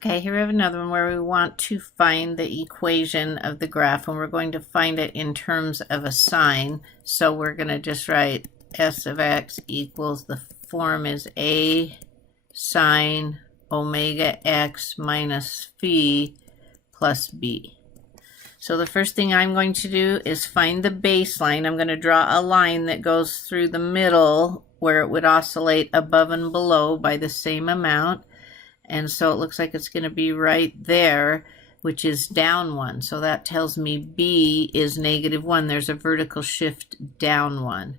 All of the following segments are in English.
Okay, here we have another one where we want to find the equation of the graph, and we're going to find it in terms of a sine. So we're going to just write s of x equals, the form is a sine omega x minus phi plus b. So the first thing I'm going to do is find the baseline. I'm going to draw a line that goes through the middle where it would oscillate above and below by the same amount. And so it looks like it's going to be right there, which is down 1. So that tells me b is -1. There's a vertical shift down 1.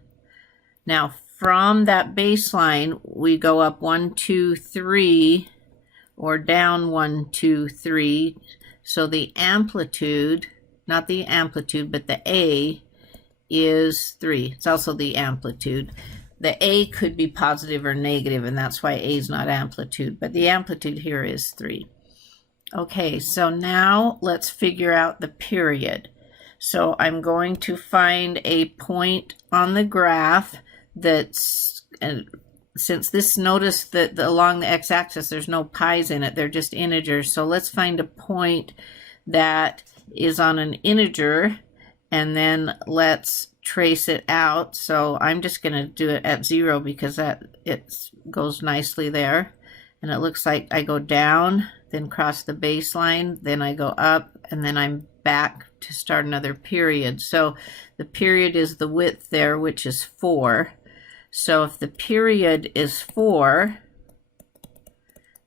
Now from that baseline, we go up 1, 2, 3, or down 1, 2, 3. So the amplitude, not the amplitude, but the A is 3. It's also the amplitude. The A could be positive or negative, and that's why A is not amplitude, but the amplitude here is 3. Okay, so now let's figure out the period. So I'm going to find a point on the graph that's, since this, notice that along the x-axis there's no pi's in it, they're just integers. So let's find a point that is on an integer, and then let's trace it out. So I'm just going to do it at 0 because it goes nicely there. And it looks like I go down, then cross the baseline, then I go up, and then I'm back to start another period. So the period is the width there, which is 4. So if the period is 4,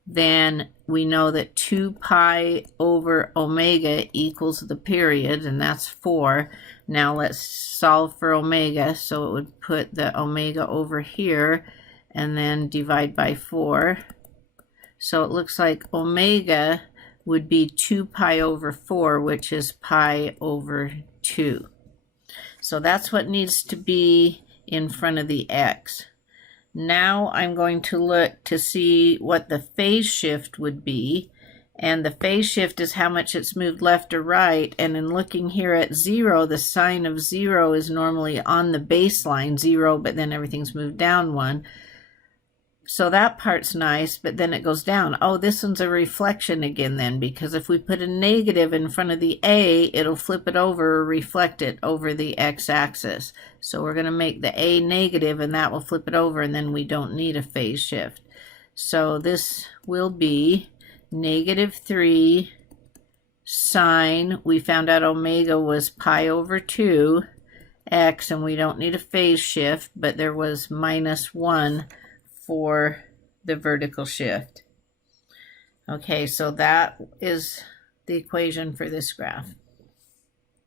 then we know that 2 pi over omega equals the period, and that's 4. Now let's solve for omega. So it would put the omega over here and then divide by 4. So it looks like omega would be 2 pi over 4, which is pi over 2. So that's what needs to be in front of the x. Now I'm going to look to see what the phase shift would be, and the phase shift is how much it's moved left or right. And in looking here at 0, the sign of 0 is normally on the baseline 0, but then everything's moved down 1. So that part's nice, but then it goes down. Oh, this one's a reflection again then, because if we put a negative in front of the A, it'll flip it over or reflect it over the x-axis. So we're going to make the A negative, and that will flip it over, and then we don't need a phase shift. So this will be -3 sine, we found out omega was pi over 2 x, and we don't need a phase shift, but there was -1 for the vertical shift. Okay, so that is the equation for this graph.